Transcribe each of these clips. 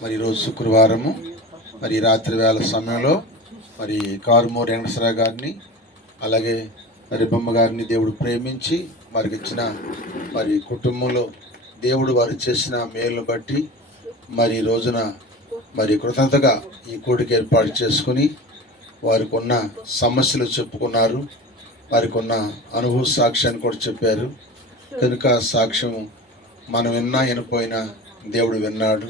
మరి ఈరోజు శుక్రవారము మరి రాత్రి వేళ సమయంలో మరి కారుమూరి వెంకటేశ్వర గారిని అలాగే మరి బొమ్మ గారిని దేవుడు ప్రేమించి వారికి ఇచ్చిన మరి కుటుంబంలో దేవుడు వారు చేసిన మేలును బట్టి మరి ఈ రోజున మరి కృతజ్ఞతగా ఈ కూడికి ఏర్పాటు చేసుకుని వారికి ఉన్న సమస్యలు చెప్పుకున్నారు, వారికి ఉన్న అనుభవ సాక్ష్యాన్ని కూడా చెప్పారు. కనుక సాక్ష్యము మనం విన్నా వినపోయినా దేవుడు విన్నాడు.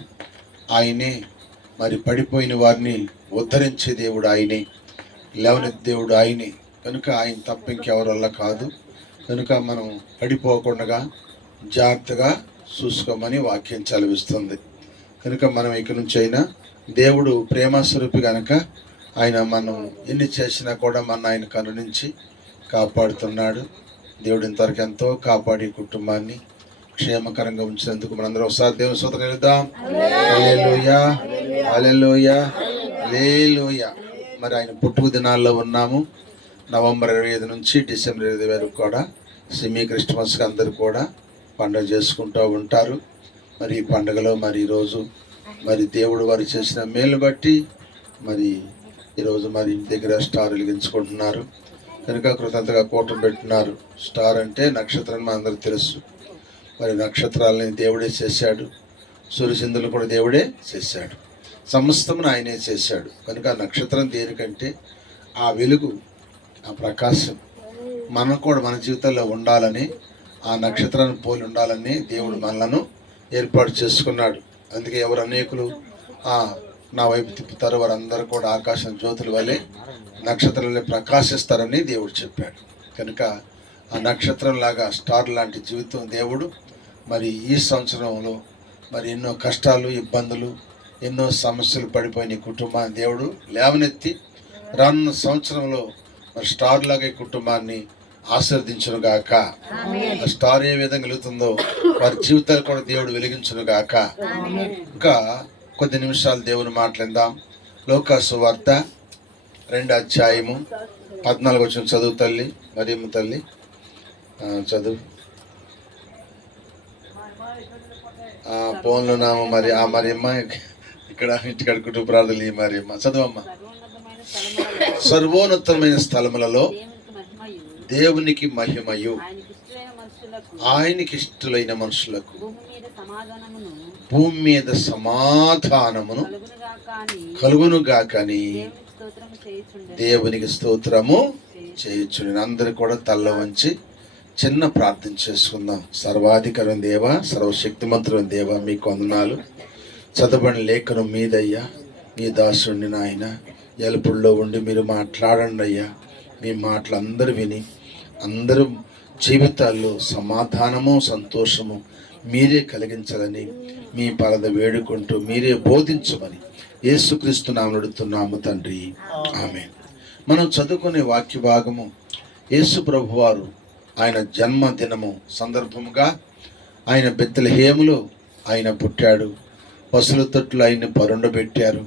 ఆయనే మరి పడిపోయిన వారిని ఉద్ధరించే దేవుడు ఆయనే, లేవనెత్తే దేవుడు ఆయనే. కనుక ఆయన తప్ప ఇంకెవరి వల్ల కాదు. కనుక మనం పడిపోకుండా జాగ్రత్తగా చూసుకోమని వాక్యం చదివిస్తుంది. కనుక మనం ఇక్కడి నుంచి అయినా దేవుడు ప్రేమస్వరూపి కనుక ఆయన మనం ఎన్ని చేసినా కూడా మన ఆయన కరుణించి కాపాడుతున్నాడు. దేవుడు ఇంతవరకు ఎంతో కాపాడి కుటుంబాన్ని క్షేమకరంగా ఉంచినందుకు మనందరం ఒకసారి దేవుని స్తోత్రం చెల్లిద్దాం. హల్లెలూయా, హల్లెలూయా, హల్లెలూయా. మరి ఆయన పుట్టుక దినాల్లో ఉన్నాము. నవంబర్ 25 నుంచి డిసెంబర్ 25 వరకు కూడా సెమీ క్రిస్మస్కి అందరూ కూడా పండుగ చేసుకుంటూ ఉంటారు. మరి ఈ పండుగలో మరి ఈరోజు మరి దేవుడు వారు చేసిన మేలు బట్టి మరి ఈరోజు మరి ఇంటి దగ్గర స్టార్ వెలిగించుకుంటున్నారు. కనుక కృతజ్ఞతగా కూటం పెట్టినారు. స్టార్ అంటే నక్షత్రం అందరికి తెలుసు. మరి నక్షత్రాలని దేవుడే చేశాడు, సూర్యచంద్రులు కూడా దేవుడే చేశాడు, సమస్తమును ఆయనే చేశాడు. కనుక ఆ నక్షత్రం దేనికంటే ఆ వెలుగు, ఆ ప్రకాశం మనకు కూడా మన జీవితంలో ఉండాలని, ఆ నక్షత్రాన్ని పోలి ఉండాలని దేవుడు మనలను ఏర్పాటు చేసుకున్నాడు. అందుకే ఎవరు అనేకులు నా వైపు తిప్పుతారో వారందరూ కూడా ఆకాశం జ్యోతుల వలె నక్షత్రాలే ప్రకాశిస్తారని దేవుడు చెప్పాడు. కనుక ఆ నక్షత్రం లాగా స్టార్ లాంటి జీవితం దేవుడు మరి ఈ సంవత్సరంలో మరి ఎన్నో కష్టాలు, ఇబ్బందులు, ఎన్నో సమస్యలు పడిపోయిన ఈ కుటుంబాన్ని దేవుడు లేవనెత్తి రానున్న సంవత్సరంలో మరి స్టార్ లాగా ఈ కుటుంబాన్ని ఆశీర్వదించును గాక. ఆ స్టార్ ఏ విధంగా వెలుగుతుందో వారి జీవితాలు కూడా దేవుడు వెలిగించును గాక. ఇంకా కొద్ది నిమిషాలు దేవుని మాట్లాడదాం. లోకా సువార్త 2వ అధ్యాయము 14 వచ్చిన చదువు తల్లి, మరియమ్మ తల్లి చదువు. ఫోన్లో నామ మరి ఆ మరియమ్మ ఇక్కడ ఇంటికాడ కుటుంబ ప్రార్థనలు ఈ మరియమ్మ చదువమ్మ. సర్వోన్నతమైన స్థలములలో దేవునికి మహిమయు, ఆయనకి ఇష్టలైన మనుషులకు భూమి మీద సమాధానమును కలుగునుగాకని దేవునికి స్తోత్రము చేయొచ్చు. అందరూ కూడా తల్ల వంచి చిన్న ప్రార్థన చేసుకుందాం. సర్వాధికారం దేవ, సర్వశక్తిమంతుడైన దేవ, మీకు వందనాలు. చదవని లేఖనం మీదయ్యా, మీ దాసుడిని నాయన ఎలుపుల్లో ఉండి మీరు మాట్లాడండి అయ్యా. మీ మాటలు అందరూ విని అందరూ జీవితాల్లో సమాధానము, సంతోషము మీరే కలిగించాలని మీ పరద వేడుకుంటూ మీరే బోధించమని యేసుక్రీస్తు నామమున అడుగుతున్నాము తండ్రి, ఆమేన్. మనం చదువుకునే వాక్య భాగము యేసు ప్రభువారు ఆయన జన్మదినము సందర్భముగా ఆయన బెత్లెహేములో ఆయన పుట్టాడు. పసుల తొట్లు ఆయన్ని పరుండబెట్టారు.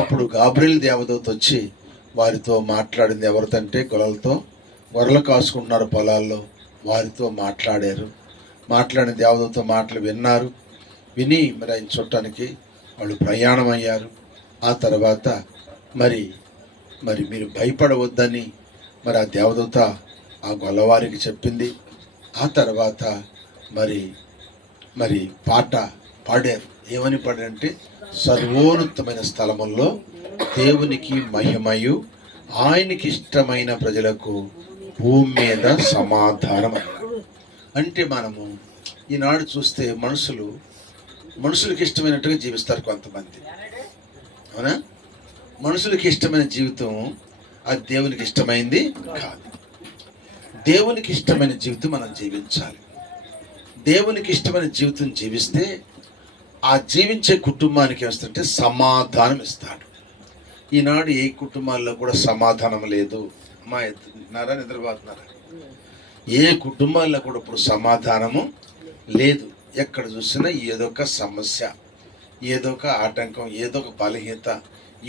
అప్పుడు గాబ్రియెల్ దేవదూత వచ్చి వారితో మాట్లాడింది. ఎవరితంటే గొర్రెలు కాసుకుంటున్నారు పొలాల్లో, వారితో మాట్లాడారు. మాట్లాడిన దేవదూత మాటలు విన్నారు. విని మరి ఆయన చూడటానికి వాళ్ళు ప్రయాణం అయ్యారు. ఆ తర్వాత మరి మీరు భయపడవద్దని మరి ఆ దేవదూత ఆ గొల్లవారికి చెప్పింది. ఆ తర్వాత మరి పాట పాడారు. ఏమని పాడారంటే, సర్వోన్నతమైన స్థలముల్లో దేవునికి మహిమయు, ఆయనకి ఇష్టమైన ప్రజలకు భూమి మీద సమాధానం. అంటే మనము ఈనాడు చూస్తే మనుషులకి ఇష్టమైనట్టుగా జీవిస్తారు కొంతమంది, అవునా? మనుషులకి ఇష్టమైన జీవితం అది దేవునికి ఇష్టమైంది కాదు. దేవునికి ఇష్టమైన జీవితం మనం జీవించాలి. దేవునికి ఇష్టమైన జీవితం జీవిస్తే ఆ జీవించే కుటుంబానికి ఏమిస్తుంటే సమాధానం ఇస్తాడు. ఈనాడు ఏ కుటుంబాల్లో కూడా సమాధానం లేదు. అమ్మా ఎత్తున్నారా, నిద్రపోతున్నారా? ఏ కుటుంబాల్లో కూడా ఇప్పుడు సమాధానము లేదు. ఎక్కడ చూసినా ఏదో ఒక సమస్య, ఏదో ఒక ఆటంకం, ఏదో ఒక బలహీనత,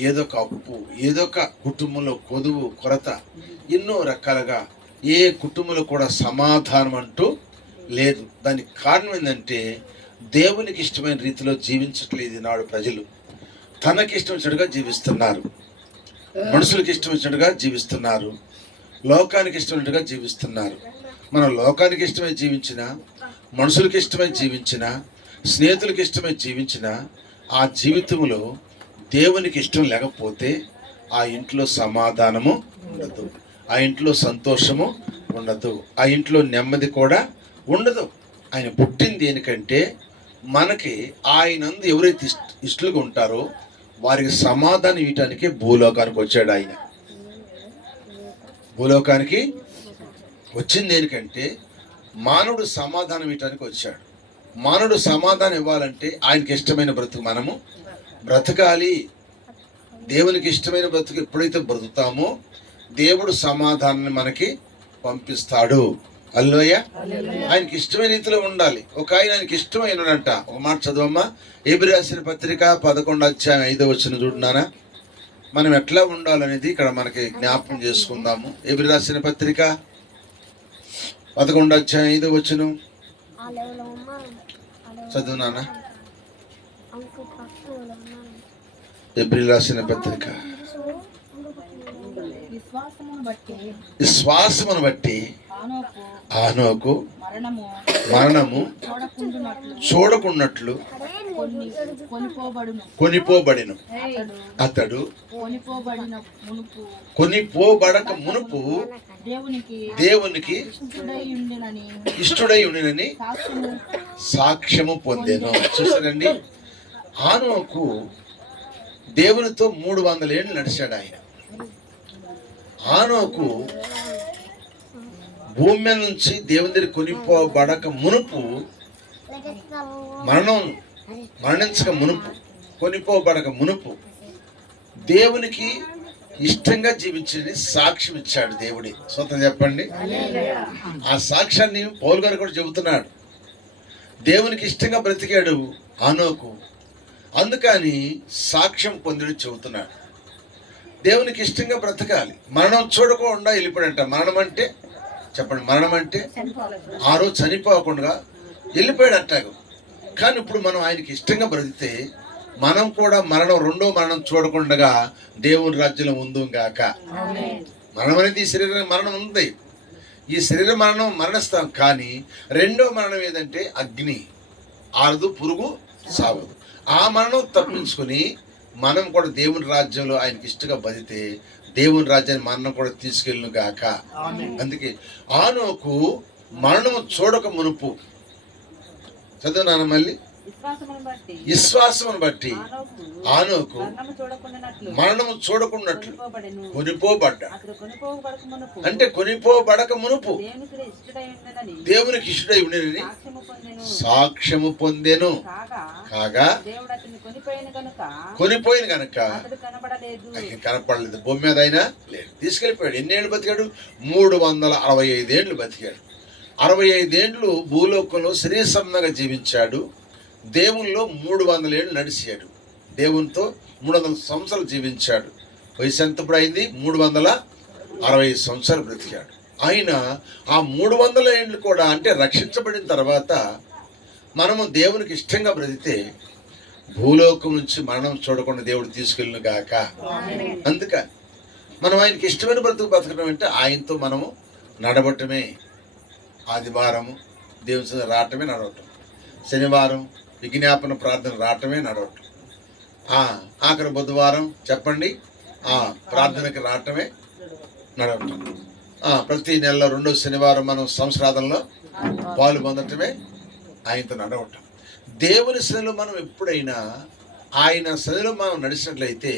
ఏదో ఒక అప్పు, ఏదో ఒక కుటుంబంలో కొదువు, కొరత, ఎన్నో రకాలుగా ఏ కుటుంబంలో కూడా సమాధానం అంటూ లేదు. దానికి కారణం ఏంటంటే దేవునికి ఇష్టమైన రీతిలో జీవించట్లేదు ఈనాడు ప్రజలు. తనకి ఇష్టం వచ్చినట్టుగా జీవిస్తున్నారు, మనుషులకి ఇష్టం వచ్చినట్టుగా జీవిస్తున్నారు, లోకానికి ఇష్టమైనట్టుగా జీవిస్తున్నారు. మనం లోకానికి ఇష్టమై జీవించినా, మనుషులకి ఇష్టమై జీవించినా, స్నేహితులకి ఇష్టమై జీవించినా, ఆ జీవితంలో దేవునికి ఇష్టం లేకపోతే ఆ ఇంట్లో సమాధానము ఉండదు, ఆ ఇంట్లో సంతోషము ఉండదు, ఆ ఇంట్లో నెమ్మది కూడా ఉండదు. ఆయన పుట్టింది దేనికంటే మనకి ఆయనందు ఎవరైతే ఇష్టలుగా ఉంటారో వారికి సమాధానం ఇవ్వటానికి భూలోకానికి వచ్చాడు. ఆయన భూలోకానికి వచ్చింది దేనికంటే మానవుడు సమాధానం ఇవ్వటానికి వచ్చాడు. మానవుడు సమాధానం ఇవ్వాలంటే ఆయనకి ఇష్టమైన బ్రతుకు మనము బ్రతకాలి. దేవునికి ఇష్టమైన బ్రతుకు ఎప్పుడైతే బ్రతుకుతామో దేవుడు సమాధానాన్ని మనకి పంపిస్తాడు. హల్లెలూయా. ఆయనకి ఇష్టమైన రీతిలో ఉండాలి. ఒక ఆయనకి ఇష్టమైనడంట. ఒక మాట చదవమ్మా. ఎబ్రీ రాసిన పత్రిక 11:5 చూడున్నారా. మనం ఎట్లా ఉండాలనేది ఇక్కడ మనకి జ్ఞాపకం చేసుకుందాము. ఎబ్రీ రాసిన పత్రిక 11:5 చదువునానా. ఎబ్రీ రాసిన పత్రిక విశ్వాసమును బట్టి ఆనోకు మరణము చూడకున్నట్లు కొనిపోబడిను. అతడు కొనిపోబడక మునుపు దేవునికి ఇష్టడై ఉండినని సాక్ష్యము పొందెను. చూసారండి, ఆనోకు దేవునితో 300 ఏళ్ళు నడిచాడు. ఆయన ఆనోకు భూమి మీద నుంచి దేవుని దగ్గర కొనిపోబడక మునుపు, మరణించక మునుపు, కొనిపోబడక మునుపు దేవునికి ఇష్టంగా జీవించని సాక్ష్యం ఇచ్చాడు దేవుడి. స్వతం చెప్పండి. ఆ సాక్ష్యాన్ని పౌలు గారు కూడా చెబుతున్నాడు. దేవునికి ఇష్టంగా బ్రతికాడు ఆనోకు, అందుకని సాక్ష్యం పొందుడు చెబుతున్నాడు. దేవునికి ఇష్టంగా బ్రతకాలి. మరణం చూడకుండా వెళ్ళిపోయాడంట. మరణం అంటే చెప్పండి, మరణం అంటే ఆ రోజు చనిపోకుండా వెళ్ళిపోయాడు అట్టాగు. కానీ ఇప్పుడు మనం ఆయనకి ఇష్టంగా బ్రతికితే మనం కూడా రెండో మరణం చూడకుండా దేవుని రాజ్యంలో ఉందాం గాక. మరణం అనేది ఈ శరీరం మరణం ఉంది. ఈ శరీర మరణం మరణిస్తాం, కానీ రెండో మరణం ఏదంటే అగ్ని ఆరదు, పురుగు సావదు. ఆ మరణం తప్పించుకుని మనం కూడా దేవుని రాజ్యంలో ఆయనకి ఇష్టంగా బతికితే దేవుని రాజ్యాన్ని మరణం కూడా తీసుకెళ్ళను గాక. అందుకే ఆనోకు మరణము చూడక మునుపు, చదువునాను మళ్ళీ, విశ్వాసమును బట్టి ఆనోకు మరణము చూడకున్నట్లు కొనిపోబడ్డా. అంటే కొనిపోబడక మునుపు దేవునికి ఇష్టడై ఉండేనని సాక్ష్యము పొందెను. కాగా కొనిపోయిన కనుక కనపడలేదు, భూమి మీద అయినా లేదు, తీసుకెళ్ళిపోయాడు. ఎన్నేళ్ళు బతికాడు? 365 ఏళ్ళు బతికాడు. 65 ఏళ్ళు భూలోకంలో శరీర సంబంధంగా జీవించాడు. దేవునిలో 300 ఏళ్ళు నడిచాడు. దేవునితో 300 సంవత్సరాలు జీవించాడు. వయసు ఎంత ఇప్పుడు అయింది? 365 సంవత్సరాలు బ్రతికాడు. ఆయన ఆ 300 ఏళ్ళు కూడా, అంటే రక్షించబడిన తర్వాత మనము దేవునికి ఇష్టంగా బ్రతికితే భూలోకం నుంచి మరణం చూడకుండా దేవుడు తీసుకెళ్ళను గాక. అందుకని మనం ఆయనకి ఇష్టమైన బ్రతకడం అంటే ఆయనతో మనము నడవటమే. ఆదివారము దేవుని రావటమే నడవటం, శనివారం విజ్ఞాపన ప్రార్థన రావటమే నడవటం, ఆఖరి బుధవారం చెప్పండి ప్రార్థనకి రావటమే నడవటం, ప్రతి నెలలో 2వ శనివారం మనం సంశ్రాధనలో పాలు పొందటమే ఆయనతో నడవటం. దేవుని సన్నిధిలో మనం ఎప్పుడైనా ఆయన సన్నిధిలో మనం నడిచినట్లయితే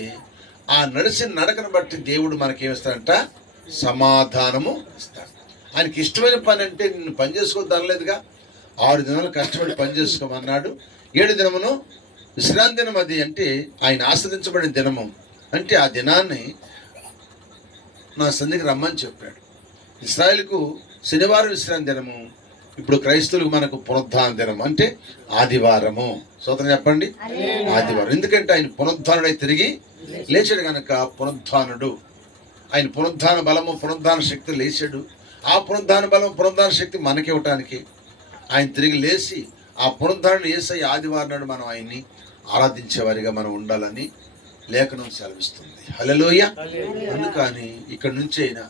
ఆ నడిచిన నడకను బట్టి దేవుడు మనకేమిస్తాడంట? సమాధానము ఇస్తాడు. ఆయనకి ఇష్టమైన పని అంటే నిన్ను పని చేసుకోవద్దు అనలేదుగా. 6 దినాలు కష్టపడి పని చేసుకోమన్నాడు. 7 దినమును విశ్రాంతి దినం. అది అంటే ఆయన ఆస్వాదించబడిన దినము. అంటే ఆ దినాన్ని నా సన్నిధికి రమ్మని చెప్పాడు. ఇశ్రాయేలుకు శనివారం విశ్రాంతి దినము, ఇప్పుడు క్రైస్తవులకు మనకు పునరుద్ధాన దినం అంటే ఆదివారము. స్తోత్రం చెప్పండి, ఆదివారం. ఎందుకంటే ఆయన పునరుద్ధానుడై తిరిగి లేచాడు కనుక పునరుద్ధానుడు. ఆయన పునరుద్ధాన బలము, పునరుద్ధాన శక్తి లేచాడు. ఆ పునరుద్ధాన బలం, పునరుద్ధాన శక్తి మనకి ఇవ్వటానికి ఆయన తిరిగి లేచి ఆ పునరుద్ధరణ యేసయ్య ఆదివారం నాడు మనం ఆయన్ని ఆరాధించేవారిగా మనం ఉండాలని లేఖనం సెలవిస్తుంది. హల్లెలూయా. అందుకని ఇక్కడి నుంచి అయినా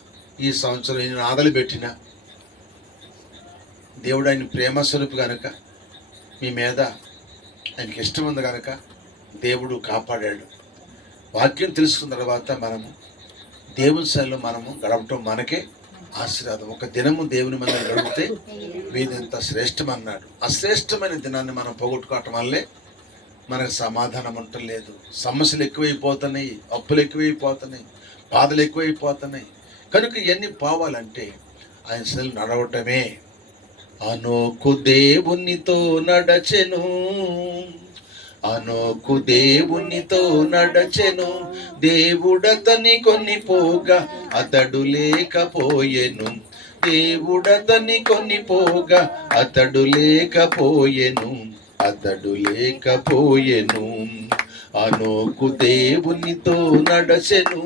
ఈ సంవత్సరం ఈయన ఆదలు పెట్టిన దేవుడు ఆయన ప్రేమ స్వరూపు కనుక మీ మీద ఆయనకి ఇష్టం ఉంది కనుక దేవుడు కాపాడాడు. వాక్యం తెలుసుకున్న తర్వాత మనము దేవుని శైలిలో మనము గడపటం మనకే ఆశీర్వాదం. ఒక దినము దేవుని మీద గడిపితే మీదంత శ్రేష్టం అన్నాడు. అశ్రేష్టమైన దినాన్ని మనం పోగొట్టుకోవటం వల్లే మనకు సమాధానం ఉండలేదు. సమస్యలు ఎక్కువైపోతున్నాయి, అప్పులు ఎక్కువైపోతున్నాయి, బాధలు ఎక్కువైపోతున్నాయి. కనుక ఇవన్నీ పోవాలంటే ఆయన శైలి నడవటమే. అనోకు దేవునితో నడచెను, అనోకు దేవునితో నడచెను, దేవుడతని కొన్ని పోగా అతడు లేకపోయెను, దేవుడతని కొన్ని పోగా అతడు లేకపోయెను, అతడు లేకపోయెను. అనోకు దేవునితో నడచెను,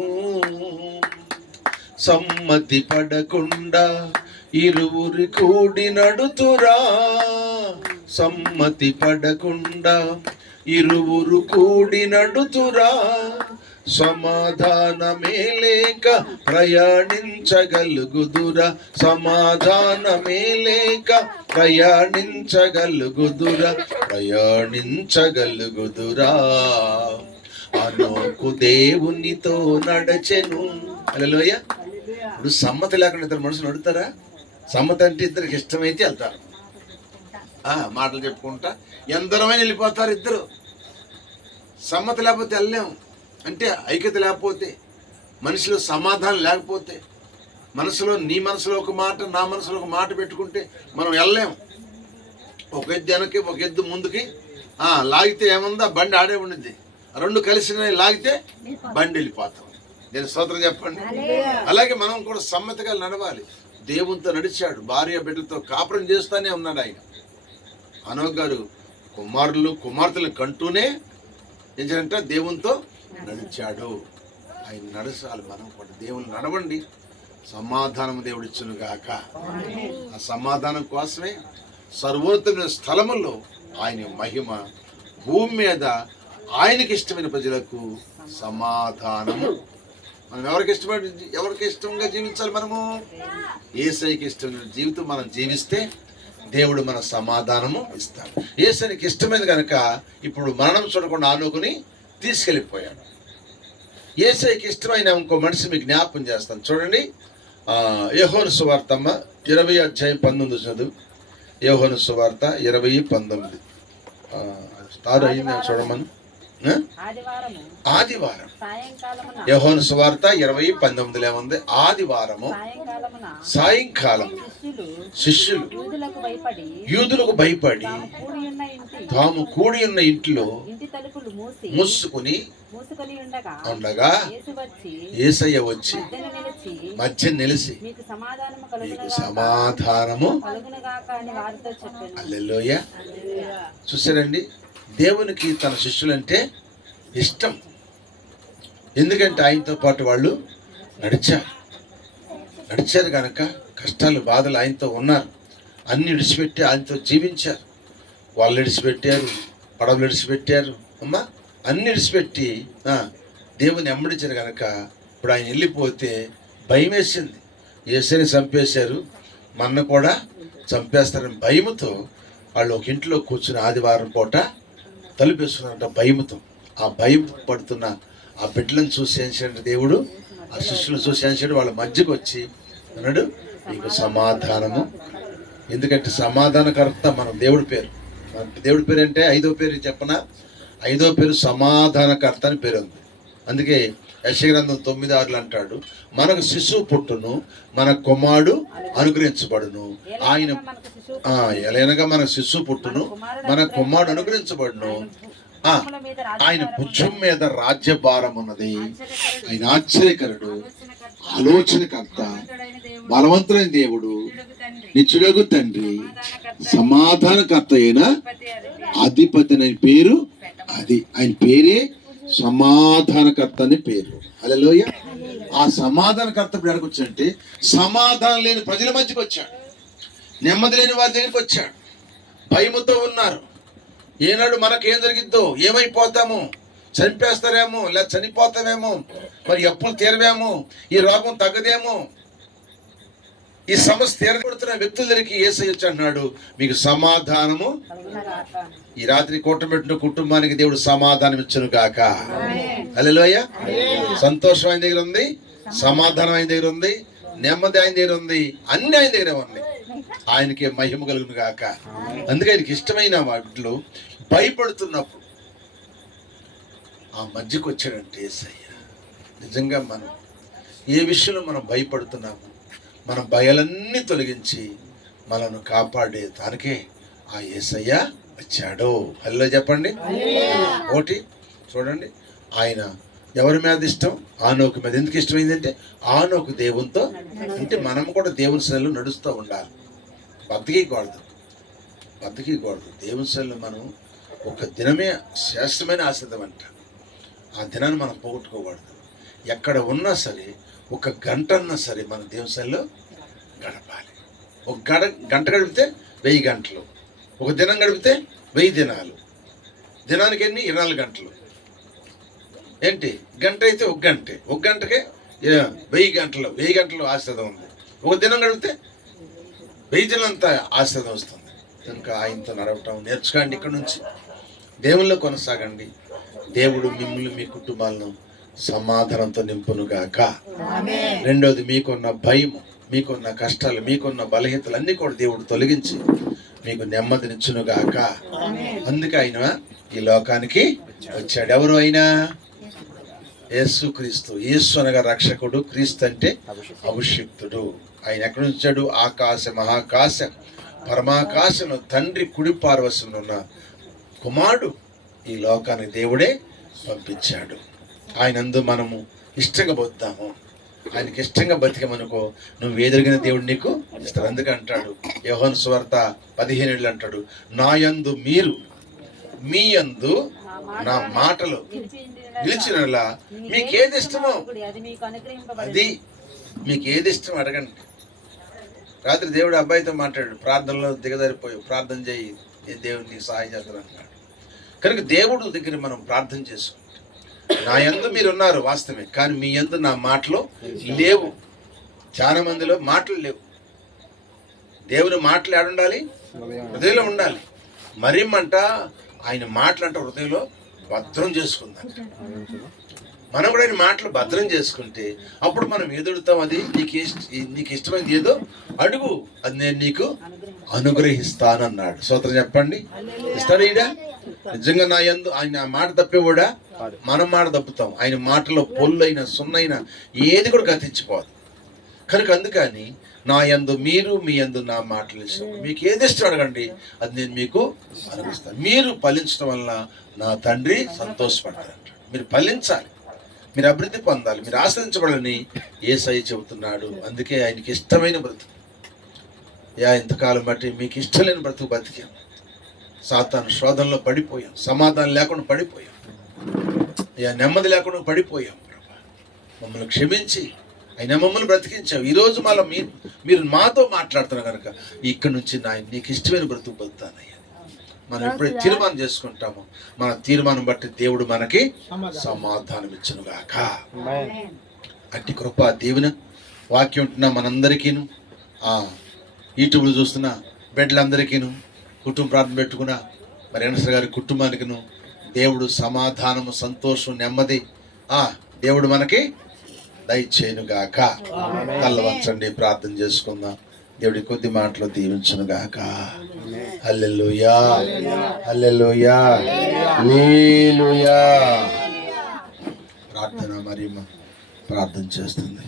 సమ్మతి పడకుండా ఇరువురు కూడి నడుతురా, సమ్మతి పడకుండా ఇరువురు కూడి నడుతురా, సమాధానమే లేక ప్రయాణించగలుగుదురా, సమాధానమే లేక ప్రయాణించగలుగుదురా, ప్రయాణించగలుగుదురా. అనోకు దేవునితో నడచెను. హల్లెలూయా. ఇప్పుడు సమ్మతి లేకుండా ఇద్దరు మనుషులు నడుతారా? సమ్మతి అంటే ఇద్దరికి ఇష్టమైతే వెళ్తారు, మాటలు చెప్పుకుంటా ఎందరమైనా వెళ్ళిపోతారు ఇద్దరు. సమ్మతి లేకపోతే వెళ్ళలేము. అంటే ఐక్యత లేకపోతే, మనిషిలో సమాధానం లేకపోతే, మనసులో నీ మనసులో ఒక మాట నా మనసులో ఒక మాట పెట్టుకుంటే మనం వెళ్ళలేము. ఒక ఎద్దు వెనక్కి ఒక ఎద్దు ముందుకి లాగితే ఏముందా బండి ఆడే ఉండింది. రెండు కలిసిన లాగితే బండి వెళ్ళిపోతాం. నేను స్తోత్రం చెప్పండి. అలాగే మనం కూడా సమ్మతిగా నడవాలి. దేవునితో నడిచాడు, భార్య బిడ్డలతో కాపురం చేస్తూనే ఉన్నాడు ఆయన. అనోకు గారు కుమారులు కుమార్తెలు కంటూనే ఏంటంటే దేవునితో నడిచాడు. ఆయన నడచాలి. మనం కూడా దేవుని నడవండి, సమాధానం దేవుడు ఇచ్చును గాక. ఆ సమాధానం కోసమే సర్వోత్తమైన స్థలములో ఆయన మహిమ, భూమి మీద ఆయనకి ఇష్టమైన ప్రజలకు సమాధానము. మనం ఎవరికి ఇష్టంగా జీవించాలి? మనము యేసయ్యకి ఇష్టమైన జీవితం మనం జీవిస్తే దేవుడు మన సమాధానము ఇస్తాడు. యేసయ్యకి ఇష్టమైనది కనుక ఇప్పుడు మరణం చూడకుండా ఆనుకుని తీసుకెళ్ళిపోయాడు. యేసయ్యకి ఇష్టమైన ఇంకో మనిషి మీకు జ్ఞాపకం చేస్తాను. చూడండి, యోహాను సువార్త 20:19 చదువు. యోహాను సువార్త 20:19 స్టార్ అయింది చూడమని. ఆదివారం యోహాను సువార్త 20:19 ఏముంది? ఆదివారము సాయంకాలం శిష్యులు యూదులకు భయపడి తాము కూడి ఉన్న ఇంట్లో మూసుకుని ఉండగా యేసయ్య వచ్చి మధ్య నిలిచి మీకు సమాధానము. హల్లెలూయా. చూసారండి, దేవునికి తన శిష్యులంటే ఇష్టం. ఎందుకంటే ఆయనతో పాటు వాళ్ళు నడిచారు కనుక కష్టాలు బాధలు ఆయనతో ఉన్నారు. అన్ని విడిచిపెట్టి ఆయనతో జీవించారు. వాళ్ళు విడిచిపెట్టారు, పడవలు విడిచిపెట్టారు, అన్ని విడిచిపెట్టి దేవుని వెంబడించారు కనుక ఇప్పుడు ఆయన వెళ్ళిపోతే భయం వేసింది. యేసయ్యని చంపేశారు, మన్న కూడా చంపేస్తారని భయముతో వాళ్ళు ఒక ఇంట్లో కూర్చుని ఆదివారం పూట తలుపేసుకున్నారంట భయముతో. ఆ భయం పడుతున్న ఆ బిడ్డలను చూసి ఏంచాడు దేవుడు, ఆ శిష్యులను చూసి ఏంచాడు, వాళ్ళ మధ్యకు వచ్చి అన్నాడు, మీకు సమాధానము. ఎందుకంటే సమాధానకర్త మనం దేవుడి పేరు. దేవుడి పేరు అంటే 5వ పేరు చెప్పనా? 5వ పేరు సమాధానకర్త అని పేరు ఉంది. అందుకే యెషయా గ్రంథం 9:6 అంటాడు, మనకు శిశువు పుట్టును, మన కుమారుడు అనుగ్రహించబడును. ఆయన ఎలాగనగా మనకు శిశువు పుట్టును, మన కుమారుడు అనుగ్రహించబడును. ఆయన భుజం మీద రాజ్యభారం ఉన్నది. ఆయన ఆశ్చర్యకరుడు, ఆలోచనకర్త, బలవంతుడైన దేవుడు, నిత్యుడగు తండ్రి, సమాధానకర్త అయిన అధిపతి అనే పేరు అది. ఆయన పేరే సమాధానకర్త అని పేరు. హల్లెలూయా. ఆ సమాధానకర్త ఇప్పుడు ఎక్కడికి వచ్చాడంటే సమాధానం లేని ప్రజల మధ్యకి వచ్చాడు, నెమ్మది లేని వారి దగ్గరికి వచ్చాడు, భయముతో ఉన్నారు. ఏనాడు మనకేం జరిగిద్దో, ఏమైపోతాము, చంపేస్తారేమో, లేదా చనిపోతామేమో, మరి అప్పులు తీరవేమో, ఈ రోగం తగ్గదేమో, ఈ సమస్య తీరగొడుతున్న వ్యక్తుల దగ్గరికి యేసయ్య వచ్చి అన్నాడు, మీకు సమాధానము. ఈ రాత్రి కూటమిట్టిన కుటుంబానికి దేవుడు సమాధానం ఇచ్చును గాక. హల్లెలూయా. సంతోషం ఆయన దగ్గర ఉంది, సమాధానం ఆయన దగ్గర ఉంది, నెమ్మది ఆయన దగ్గర ఉంది, అన్ని ఆయన దగ్గర ఉంది. ఆయనకే మహిమ కలుగును గాక. అందుకే ఆయనకి ఇష్టమైన వాటిలో భయపడుతున్నప్పుడు ఆ మధ్యకు వచ్చాడంటే యేసయ్య. నిజంగా మనం ఏ విషయంలో మనం భయపడుతున్నాము, మన భయాలన్నీ తొలగించి మనను కాపాడే దానికే ఆ యేసయ్య వచ్చాడు. హల్లెలూయా చెప్పండి. ఒకటి చూడండి, ఆయన ఎవరి మీద ఇష్టం? ఆనోకు మీద. ఎందుకు ఇష్టమైందంటే ఆనోకు దేవునితో, అంటే మనం కూడా దేవుని శైలిలో నడుస్తూ ఉండాలి. బతికూడదు. దేవుని శైలిలో మనం ఒక దినమే శ్రేష్టమైన ఆశీర్వాదం అంట. ఆ దినాన్ని మనం పోగొట్టుకోకూడదు. ఎక్కడ ఉన్నా సరే ఒక గంట అన్నా సరే మన దేవుని శైలిలో గడపాలి. ఒక గంట గడిపితే 1000 గంటలు, ఒక దినం గడిపితే 1000 దినాలు. దినానికి ఎన్ని? 24 గంటలు. ఏంటి? గంట అయితే ఒక గంటే, ఒక గంటకే 1000 గంటలు. 1000 గంటలు ఆశీర్వాదం ఉంది. ఒక దినం గడిపితే 1000 దినంతా ఆశీర్వాదం వస్తుంది. ఇంకా ఆయనతో నడవటం నేర్చుకోండి. ఇక్కడ నుంచి దేవుల్లో కొనసాగండి. దేవుడు మిమ్మల్ని, మీ కుటుంబాలను సమాధానంతో నింపునుగాక. రెండోది, మీకున్న భయము, మీకున్న కష్టాలు, మీకున్న బలహీనతలు అన్నీ కూడా దేవుడు తొలగించి మీకు నెమ్మదినిచ్చునుగాక. అందుకే ఆయన ఈ లోకానికి వచ్చాడు. ఎవరు అయినా? యేసుక్రీస్తు. యేసు అనగా రక్షకుడు, క్రీస్తు అంటే అభిషిక్తుడు. ఆయన ఎక్కడి నుంచి వచ్చాడు? ఆకాశ మహాకాశ పరమాకాశంలో తండ్రి కుడి పార్వశంలో ఉన్న కుమారుడు ఈ లోకానికి దేవుడే పంపించాడు. ఆయనందు మనము ఇష్టంగా బతుకుతాము. ఆయనకి ఇష్టంగా బతికమనుకో, నువ్వు ఎదురుగిన దేవుడు నీకు ఇస్తాడు. అందుకే అంటాడు యోహాను సువార్త 15 అంటాడు, నా యందు మీరు, మీ యందు నా మాటలు నిలిచినలా మీకు ఏది ఇష్టమో అది, మీకు ఏది ఇష్టం అడగండి. రాత్రి దేవుడు అబ్బాయితో మాట్లాడాడు, ప్రార్థనలో దిగజారిపోయి ప్రార్థన చేయి, నేను దేవుడు నీకు సహాయం చేస్తాను అన్నాడు. కనుక దేవుడు దగ్గర మనం ప్రార్థన చేసుకుంటాం. నా యందు మీరు ఉన్నారు వాస్తవమే, కానీ మీ యందు నా మాటలు లేవు. చాలా మందిలో మాటలు లేవు. దేవుని మాటలు ఏడుండాలి? హృదయంలో ఉండాలి. మరిమ్మంట ఆయన మాటలంట హృదయంలో భద్రం చేసుకుందంట. మనం కూడా ఆయన మాటలు భద్రం చేసుకుంటే అప్పుడు మనం ఎదుడుతాం. అది నీకు ఇష్టమైనది ఏదో అడుగు, అది నేను నీకు అనుగ్రహిస్తానన్నాడు. స్తోత్రం చెప్పండి. ఇస్తాడు ఈడ. నిజంగా నా యందు ఆయన మాట తప్పేవాడా? మనం మాట తప్పుతాం. ఆయన మాటలో పొల్లైన సున్నైన ఏది కూడా గతించిపోదు. కనుక అందుకని నా యందు మీరు, మీ యందు నా మాటలు ఇష్టం. మీకు ఏది ఇష్టం అడగండి, అది నేను మీకు అనుగ్రహిస్తాను. మీరు ఫలించడం వల్ల నా తండ్రి సంతోషపడతాడు. మీరు ఫలించాలి, మీరు అభివృద్ధి పొందాలి, మీరు ఆశ్రయించబడాలని యేసయ్య చెబుతున్నాడు. అందుకే ఆయనకి ఇష్టమైన బ్రతుకు. ఇంతకాలం బట్టి మీకు ఇష్టం లేని బ్రతుకు బతికాం. సాతాను శోధనలో పడిపోయాం, సమాధానం లేకుండా పడిపోయాం, నెమ్మది లేకుండా పడిపోయాం. మమ్మల్ని క్షమించి ఆయన మమ్మల్ని బ్రతికించావు. ఈరోజు మళ్ళీ మీరు మాతో మాట్లాడుతున్నారు కనుక ఇక్కడి నుంచి నీకు ఇష్టమైన బ్రతుకు బతుకుతానయ్యా. మనం ఎప్పుడైతే తీర్మానం చేసుకుంటామో మన తీర్మానం బట్టి దేవుడు మనకి సమాధానం ఇచ్చునుగాక. అట్టి కృప దీవెన వాక్యం ఉంటున్నా మనందరికీను, యూట్యూబ్లో చూస్తున్న బిడ్డలందరికీను, కుటుంబ ప్రార్థన పెట్టుకున్న మరి ఎన్ఎస్ గారి కుటుంబానికిను దేవుడు సమాధానము, సంతోషం, నెమ్మది దేవుడు మనకి దయచేయునుగాక. కళ్ళ వంచండి, ప్రార్థన చేసుకుందాం. దేవుడి కొద్ది మాటలు దీవించునుగాక. హల్లెలూయా, హల్లెలూయా, హల్లెలూయా. ప్రార్థన మరి ప్రార్థన చేస్తుంది.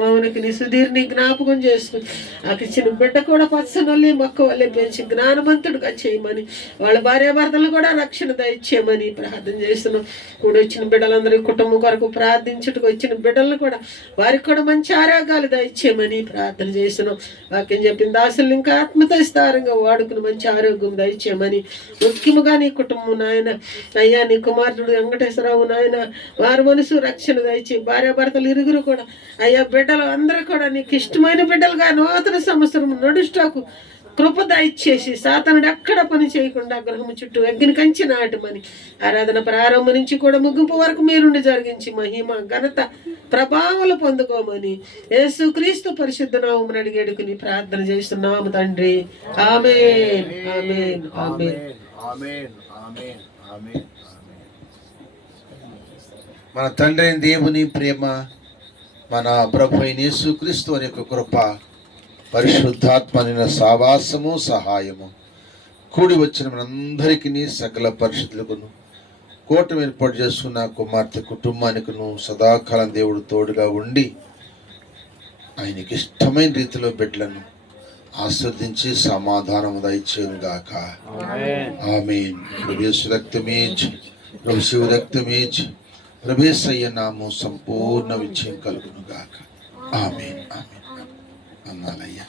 మౌనికి నీ సుధీర్ని జ్ఞాపకం చేసుకుని నాకు ఇచ్చిన బిడ్డ కూడా పచ్చనల్లి మొక్క వల్లే పెంచి జ్ఞానవంతుడుగా చేయమని, వాళ్ళ భార్యాభర్తలు కూడా రక్షణ దయచేయమని ప్రార్థన చేస్తున్నాం. కూడా వచ్చిన బిడ్డలందరూ కుటుంబం కొరకు ప్రార్థించుటకు వచ్చిన బిడ్డలను కూడా వారికి కూడా మంచి ఆరోగ్యాలు దయచేయమని ప్రార్థన చేస్తున్నాం. వాక్యం చెప్పిన దాసులు ఇంకా ఆత్మతైస్తారంగా వాడుకుని మంచి ఆరోగ్యం దయచేయమని, ముఖ్యముగా నీ కుటుంబం నాయన అయ్యా, నీ కుమారుడు వెంకటేశ్వరరావు నాయన వారి మనసు రక్షణ దయచేయి. భార్యాభర్తలు ఇరుగురు కూడా అయ్యా, బిడ్డలు అందరూ కూడా నీకు ఇష్టమైన బిడ్డలుగా నూతన సంవత్సరం నడుస్తాకు కృప దయచేసి సాతానుడు ఎక్కడ పని చేయకుండా గృహము చుట్టూ అగ్ని కంచి నాటమని ఆరాధన ప్రారంభం నుంచి కూడా ముగింపు వరకు మీరుండి జరిగించి మహిమ ఘనత ప్రభావాలు పొందుకోమని యేసుక్రీస్తు పరిశుద్ధ నామమున అడిగేడుకుని ప్రార్థన చేస్తున్నాము తండ్రి. ఆమేన్ ఆమేన్ ఆమేన్. ఆమేన్ ఆమేన్ ఆమేన్. మన తండ్రి అయిన దేవుని ప్రేమ, మన ప్రభు అయిన యేసుక్రీస్తు వారి యొక్క కృప, పరిశుద్ధాత్మ సావాసము సహాయము కూడి వచ్చిన మనందరికీ సకల పరిస్థితులకును కూటమి ఏర్పాటు చేసుకున్న కుమార్తె కుటుంబానికిను సదాకాలం దేవుడు తోడుగా ఉండి ఆయనకి ఇష్టమైన రీతిలో బిడ్డలను ఆస్వాదించి సమాధానము దయచేయును గాక. ఆమేన్. ప్రభు రక్తమేజ్, ప్రభు శివ రక్తమేజ్, ప్రభేశయ్య నామం సంపూర్ణ విజయం కలుగును గాక. ఆమేన్ ఆమేన్. అన్నాలయ్యా.